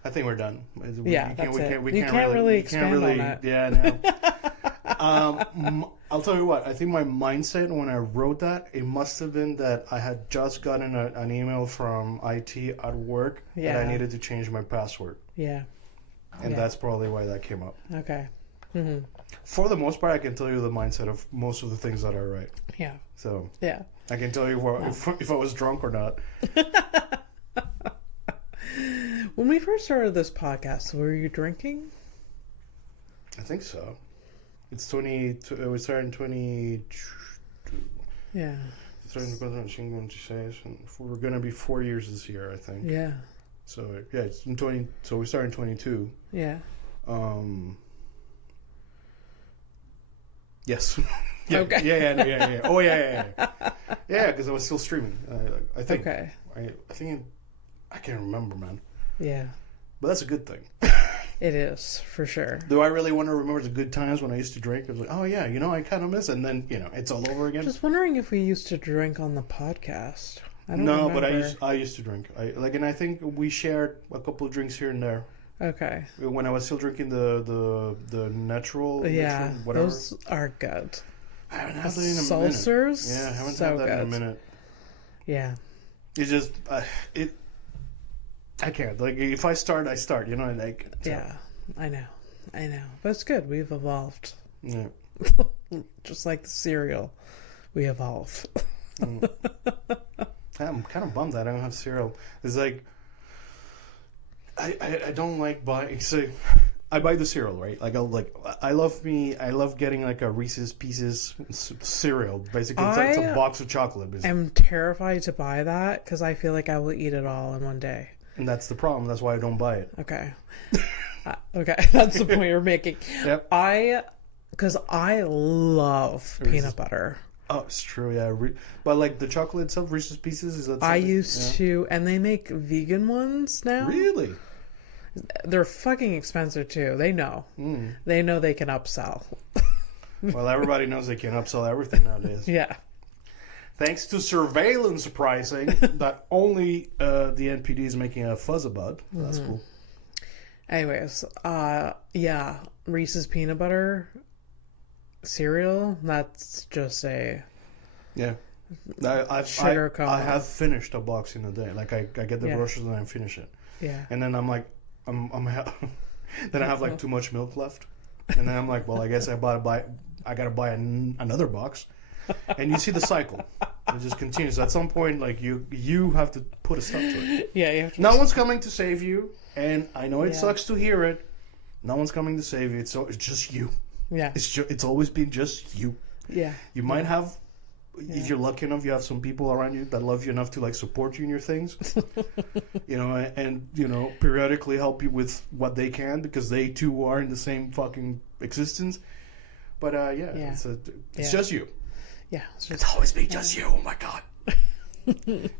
I think we're done. Yeah, that's it. You can't really expand on it. Yeah, no. I'll tell you what. I think my mindset when I wrote that, it must have been that I had just gotten an email from IT at work that I needed to change my password. Yeah. And that's probably why that came up. Okay. Mm-hmm. For the most part, I can tell you the mindset of most of the things that I write. Yeah. So yeah, I can tell you if I was drunk or not. When we first started this podcast, were you drinking? I think so. It's 20. We started in 20. Yeah. We're gonna be 4 years this year, I think. Yeah. So yeah, it's in 20. So we started in 22. Yeah. Yes. Yeah. Okay. Yeah. Oh yeah. Yeah, because I was still streaming. I think. Okay. I think. I can't remember, man. Yeah. But that's a good thing. It is, for sure. Do I really want to remember the good times when I used to drink? I was like, oh yeah, I kind of miss it. And then, it's all over again. Just wondering if we used to drink on the podcast. I don't No, remember. but I used to drink. And I think we shared a couple of drinks here and there. Okay. When I was still drinking the natural, whatever. Those are good. I haven't had that in a minute. Seltzers? Yeah, I haven't so had that good. in a minute. Yeah. It's just, I can't. Like, if I start, I start, like. So. Yeah, I know. But it's good. We've evolved. Yeah. Just like the cereal. We evolve. I'm kind of bummed that I don't have cereal. It's like, I don't like buying. So I buy the cereal, right? Like I love getting like a Reese's Pieces cereal. Basically, it's a box of chocolate. Basically. I'm terrified to buy that because I feel like I will eat it all in one day. And that's the problem. That's why I don't buy it. Okay. Okay, that's the point you're making. Yep. Because I love peanut butter. Oh, it's true. Yeah, but like the chocolate itself, Reese's Pieces, is that something? I used to, and they make vegan ones now. Really? They're fucking expensive too. They know. They know they can upsell. Well, everybody knows they can upsell everything nowadays. Yeah. Thanks to surveillance pricing that only the NPD is making a fuzz about. That's cool. Anyways, yeah, Reese's peanut butter cereal. That's just a Yeah. sugar cone. I have finished a box in a day. Like I get the Yeah. groceries and I finish it. Yeah. And then I'm like, then I have like too much milk left. And then I'm like, well, I guess I gotta buy another box. And you see the cycle. It just continues. At some point, like you have to put a stop to it. Yeah, you have to. No one's coming to save you, and I know it Yeah. sucks to hear it. No one's coming to save you. It's just you. Yeah. It's always been just you. Yeah. You might have, if you're lucky enough, you have some people around you that love you enough to like support you in your things, and periodically help you with what they can because they too are in the same fucking existence. But Yeah. it's just you. Yeah. It's always been just you. Oh my god.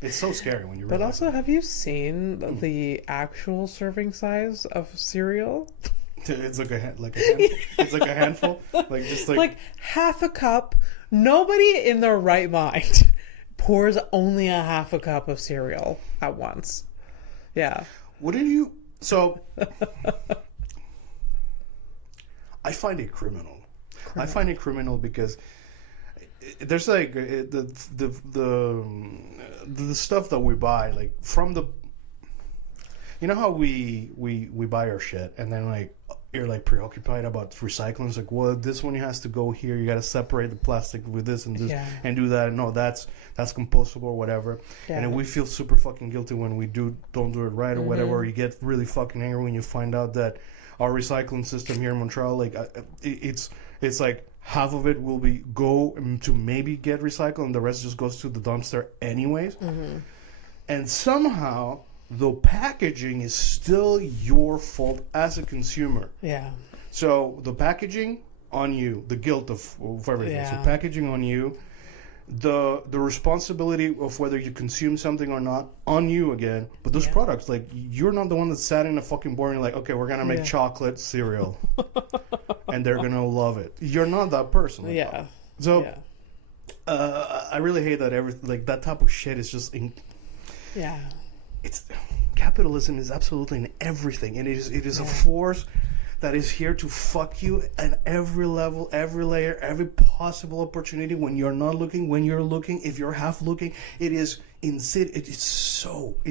It's so scary when you But realize. also, have you seen the actual serving size of cereal? It's like it's like a handful, like just Like half a cup. Nobody in their right mind pours only a half a cup of cereal at once. Yeah. Wouldn't you? So I find it criminal. I find it criminal because there's like the stuff that we buy, like from the. You know how we buy our shit and then like you're like preoccupied about recycling. It's like, well, this one has to go here. You got to separate the plastic with this and this and do that. No, that's compostable or whatever. Yeah. And then we feel super fucking guilty when we don't do it right or whatever. Or you get really fucking angry when you find out that our recycling system here in Montreal, like it's like half of it will go to maybe get recycled and the rest just goes to the dumpster anyways. And somehow the packaging is still your fault as a consumer. Yeah. So the packaging on you, the guilt of everything. Yeah. So packaging on you, the responsibility of whether you consume something or not on you again. But those products, like you're not the one that sat in a fucking board and like, okay, we're gonna make chocolate cereal, and they're gonna love it. You're not that person. Like Yeah. So Yeah. I really hate that everything like that type of shit is just Yeah. it's capitalism is absolutely in everything, and it is a force that is here to fuck you at every level, every layer, every possible opportunity. When you're not looking, when you're looking, if you're half looking, it is insane. It's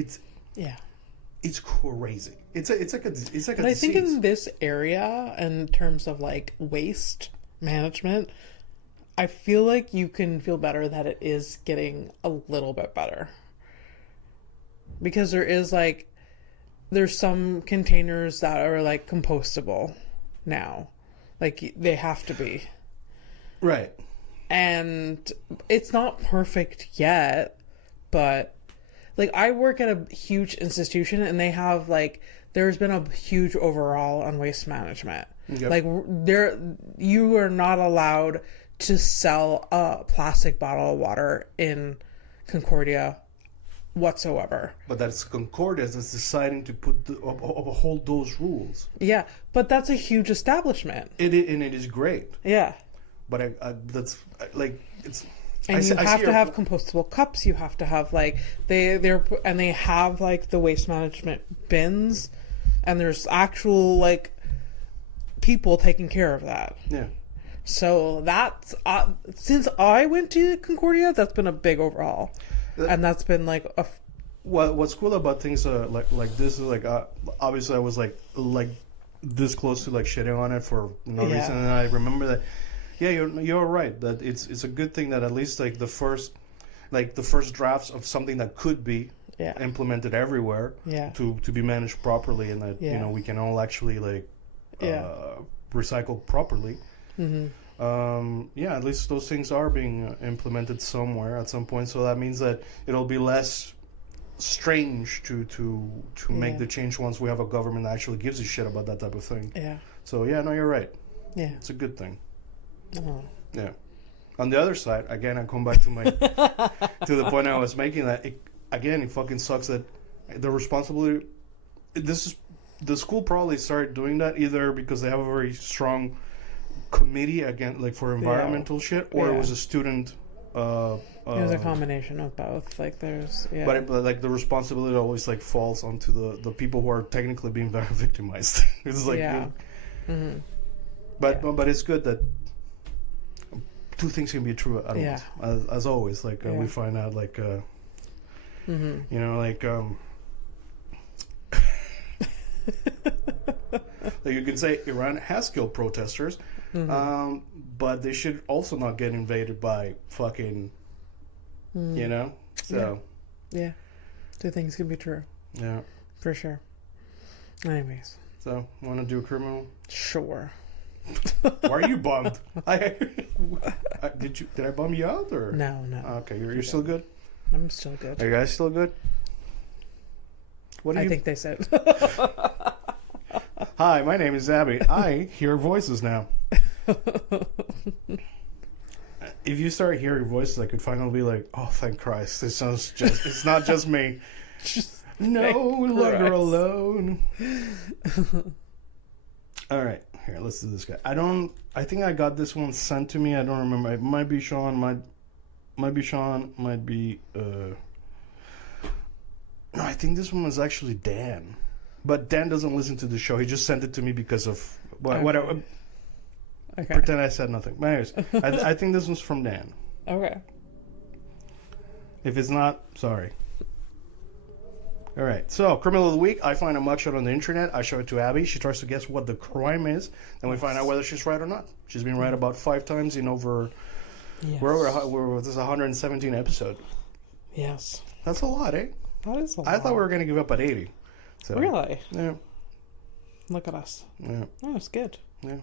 crazy. It's like a But I think in this area, in terms of like waste management, I feel like you can feel better that it is getting a little bit better. Because there's some containers that are like compostable now. Like they have to be. Right. And it's not perfect yet, but like I work at a huge institution and they have like, there's been a huge overhaul on waste management. Yep. Like you are not allowed to sell a plastic bottle of water in Concordia whatsoever. But that's Concordia that's deciding to put uphold those rules. Yeah, but that's a huge establishment. It is great. Yeah. But that's like it's. And you have to have compostable cups. You have to have like they have like the waste management bins, and there's actual like people taking care of that. Yeah. So that's since I went to Concordia, that's been a big overhaul, and that's been like a. What's cool about things like this is like obviously I was like this close to like shitting on it for no reason, and I remember that. Yeah, you're right that it's a good thing that at least like the first drafts of something that could be implemented everywhere to be managed properly, and that we can all actually like recycle properly. At least those things are being implemented somewhere at some point, so that means that it'll be less strange to make Yeah. the change once we have a government that actually gives a shit about that type of thing. Yeah. So yeah, no, you're right. Yeah. It's a good thing. Oh. Yeah. On the other side, again, I come back to my to the point I was making that it fucking sucks that the responsibility. This is the school probably started doing that either because they have a very strong committee again, like for environmental shit, or it was a student. It was a combination of both. Like there's But like the responsibility always like falls onto the people who are technically being very victimized. It's like but it's good that two things can be true at once. As always, like we find out like you know like like you can say Iran has killed protesters, but they should also not get invaded by fucking you know. So yeah, two things can be true. Yeah, for sure. Anyways, so want to do a criminal? Sure. Why are you bummed? Did I bum you out or no? Okay, you're still good. I'm still good. Are you guys still good? What do I you think they said. Hi, my name is Abby. I hear voices now. If you start hearing voices, I could finally be like, "Oh, thank Christ! It's not just me. No longer alone." All right, here, let's do this guy. I think I got this one sent to me. I don't remember. It might be Sean. Might be Sean. Might be. No, I think this one was actually Dan. But Dan doesn't listen to the show. He just sent it to me because of whatever. Okay. Pretend I said nothing. But anyways, I think this one's from Dan. Okay. If it's not, sorry. All right. So, criminal of the week. I find a mugshot on the internet. I show it to Abby. She tries to guess what the crime is. Then we find out whether she's right or not. She's been right about 5 times in over. Yes. This is 117 episode. Yes. That's a lot, eh? That is a lot. I thought we were going to give up at 80. So, really? Yeah. Look at us. Yeah. Oh, it's good. Yeah.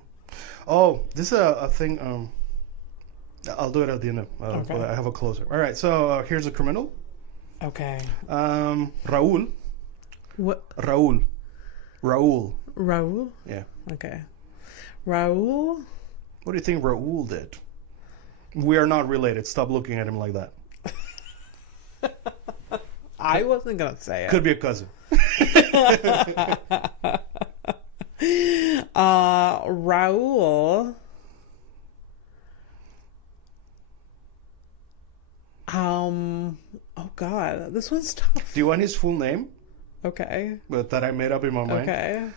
Oh, this is a thing. I'll do it at the end. Okay. I have a closer. All right. So here's a criminal. Okay. Raul. What? Raul. Raul? Yeah. Okay. Raul? What do you think Raul did? We are not related. Stop looking at him like that. I wasn't gonna say it. Could be a cousin. Raul. Oh God, this one's tough. Do you want his full name? Okay. But that I made up in my mind. Okay.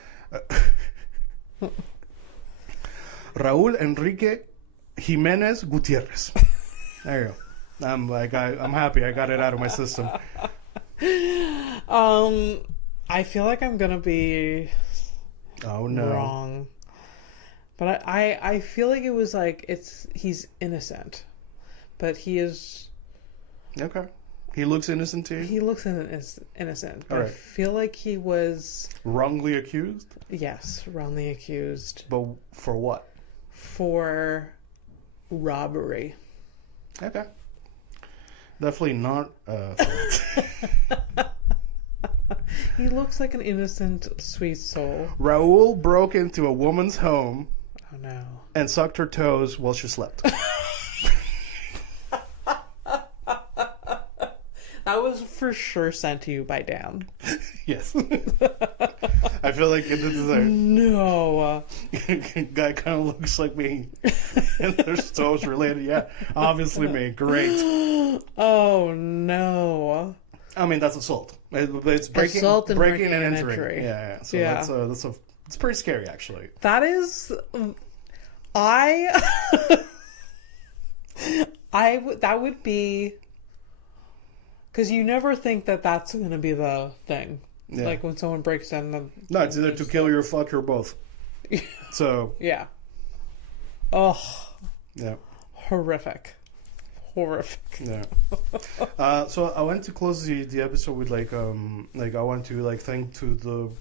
Raul Enrique Jimenez Gutierrez. There you go. I'm happy. I got it out of my system. I feel like I'm gonna be wrong, but I feel like it was like he's innocent, but he is. Okay. He looks innocent to you? He looks innocent, but All right. I feel like he was wrongly accused? Yes, wrongly accused. But for what? For robbery. Okay. Definitely not. He looks like an innocent, sweet soul. Raul broke into a woman's home. Oh no. And sucked her toes while she slept. That was for sure sent to you by Dan. Yes. I feel like this is a no guy kind of looks like me. And their toes related. Yeah, obviously me. Great. Oh no. I mean, that's assault. It's breaking and entering. Yeah. So yeah. It's pretty scary, actually. That is, that would be, because you never think that that's going to be the thing. Yeah. Like when someone breaks in. No, it's either to kill you or fuck you or both. So. Yeah. Oh. Yeah. Horrific. Yeah. So I want to close the episode with I want to thank to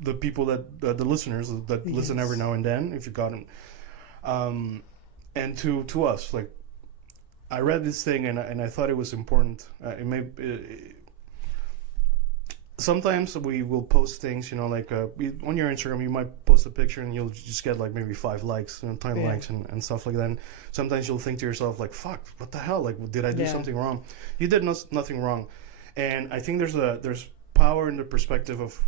the people that the listeners that yes. listen every now and then, if you got them, and to us. I read this thing and I thought it was important. sometimes we will post things, like on your Instagram, you might post a picture and you'll just get like maybe 5 likes, 10 Yeah. likes and stuff like that. And sometimes you'll think to yourself like, fuck, what the hell? Like, did I do Yeah. something wrong? You did nothing wrong. And I think there's power in the perspective of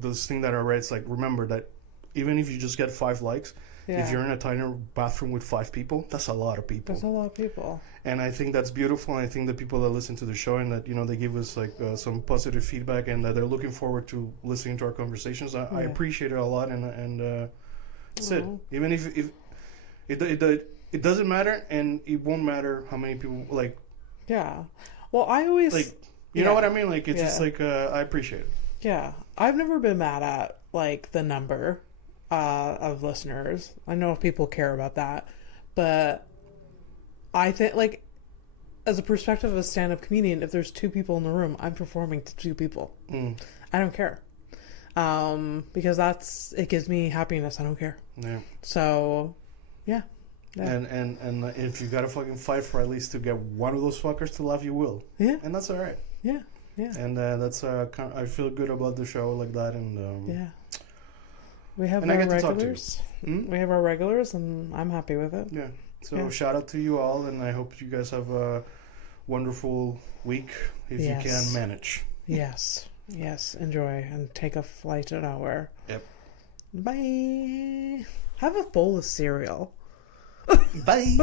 this thing that I read. It's like, remember that even if you just get 5 likes, Yeah. if you're in a tiny bathroom with 5 people, that's a lot of people. There's a lot of people. And I think that's beautiful. And I think the people that listen to the show and that, they give us like some positive feedback and that they're looking forward to listening to our conversations. I appreciate it a lot. And that's it. Even if it doesn't matter, and it won't matter how many people like. Yeah. Well, I always Like, you know what I mean? Like, it's just Yeah. like I appreciate it. Yeah, I've never been mad at like the number of listeners. I know people care about that, but I think like as a perspective of a stand-up comedian, if there's 2 people in the room, I'm performing to 2 people. I don't care, because it gives me happiness. I don't care. Yeah. So, yeah. And if you gotta fucking fight for at least to get one of those fuckers to laugh, you will. Yeah. And that's all right. Yeah. Yeah. And that's I feel good about the show like that. And Yeah. We have and I our get to talk to you. regulars. We have our regulars, and I'm happy with it. yeah. So Yeah. shout out to you all, and I hope you guys have a wonderful week if you Yes. can manage. Yes. Yes. Enjoy and take a flight to nowhere. Yep. Bye. Have a bowl of cereal. Bye.